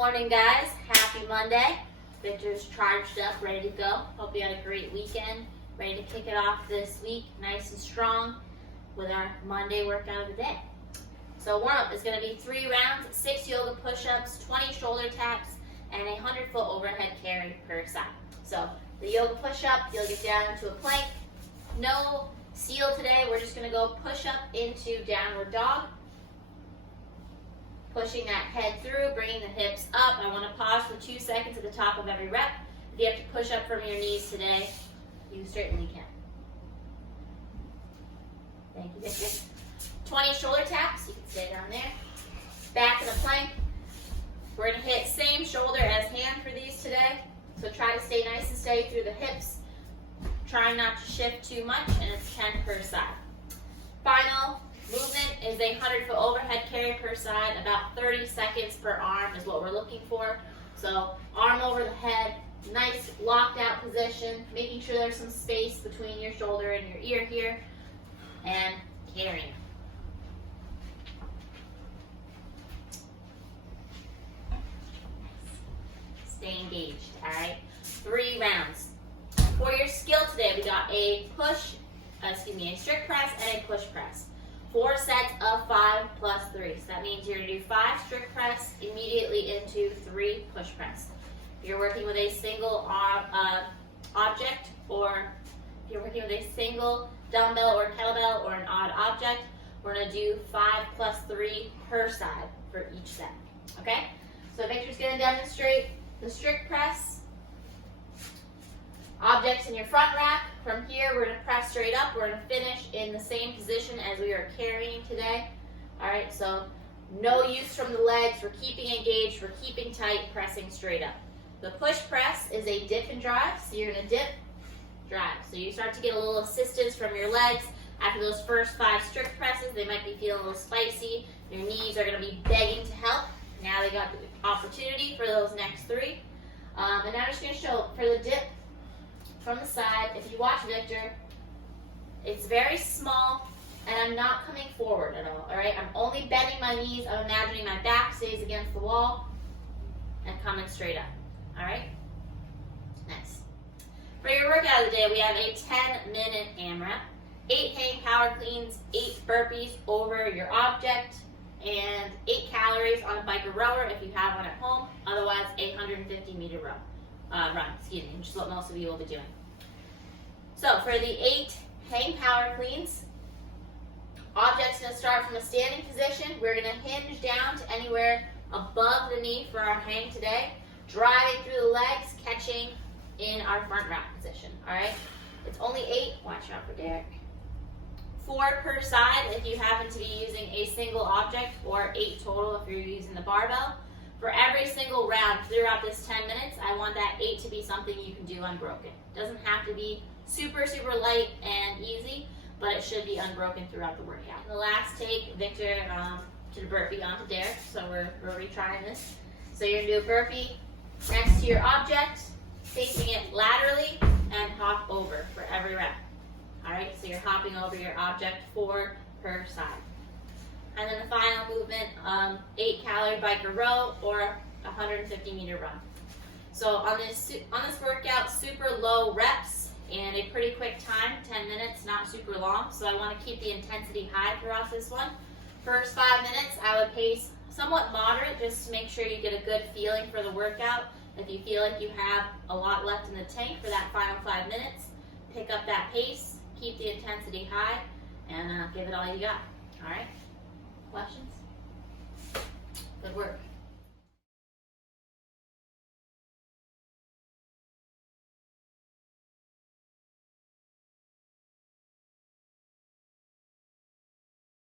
morning, guys. Happy Monday. Victor's charged up, ready to go. Hope you had a great weekend. Ready to kick it off this week nice and strong with our Monday workout of the day. So warm-up is going to be 3 rounds, 6 yoga push-ups, 20 shoulder taps, and a 100-foot overhead carry per side. So the yoga push-up, you'll get down into a plank. No seal today. We're just going to go push-up into downward dog. Pushing that head through, bringing the hips up. I want to pause for 2 seconds at the top of every rep. If you have to push up from your knees today, you certainly can. Thank you, Victor. 20 shoulder taps. You can stay down there. Back in the plank. We're going to hit same shoulder as hand for these today. So try to stay nice and steady through the hips. Try not to shift too much, and it's 10 per side. Final movement is a 100-foot overhead carry per side. About 30 seconds per arm is what we're looking for. So arm over the head, nice locked out position, making sure there's some space between your shoulder and your ear here, and carrying. Stay engaged, all right? 3 rounds. For your skill today, we got a strict press and a push press. 4 sets of 5 plus 3. So that means you're going to do 5 strict press immediately into 3 push press. If you're working with a single object, or if you're working with a single dumbbell or kettlebell or an odd object, we're going to do 5 plus 3 per side for each set. Okay? So Victor's going to demonstrate the strict press. Objects in your front rack. From here, we're going to press straight up. We're going to finish in the same position as we are carrying today. All right, so no use from the legs. We're keeping engaged. We're keeping tight, pressing straight up. The push press is a dip and drive. So you're going to dip, drive. So you start to get a little assistance from your legs. After those first 5 strict presses, they might be feeling a little spicy. Your knees are going to be begging to help. Now they got the opportunity for those next 3. And now I'm just going to show for the dip, from the side. If you watch Victor, it's very small, and I'm not coming forward at all right? I'm only bending my knees. I'm imagining my back stays against the wall and coming straight up, all right? Nice. For your workout of the day, we have a 10-minute AMRAP, 8 hang power cleans, 8 burpees over your object, and 8 calories on a bike or rower if you have one at home. Otherwise, a 150-meter run, which is what most of you will be doing. So for the 8 hang power cleans, object's going to start from a standing position. We're going to hinge down to anywhere above the knee for our hang today, driving through the legs, catching in our front rack position. All right, it's only 8. Watch out for Derek. 4 per side if you happen to be using a single object, or 8 total if you're using the barbell. For every single round throughout this 10 minutes, I want that 8 to be something you can do unbroken. Doesn't have to be super, super light and easy, but it should be unbroken throughout the workout. The last take, Victor did a burpee onto Derek, so we're retrying this. So you're going to do a burpee next to your object, facing it laterally, and hop over for every rep. All right, so you're hopping over your object 4 per side. And then the final movement, 8-calorie bike or row, or a 150-meter run. So on this workout, super low reps and a pretty quick time, 10 minutes, not super long. So I want to keep the intensity high throughout this one. First 5 minutes, I would pace somewhat moderate, just to make sure you get a good feeling for the workout. If you feel like you have a lot left in the tank for that final 5 minutes, pick up that pace, keep the intensity high, and give it all you got. All right? Questions? Good work.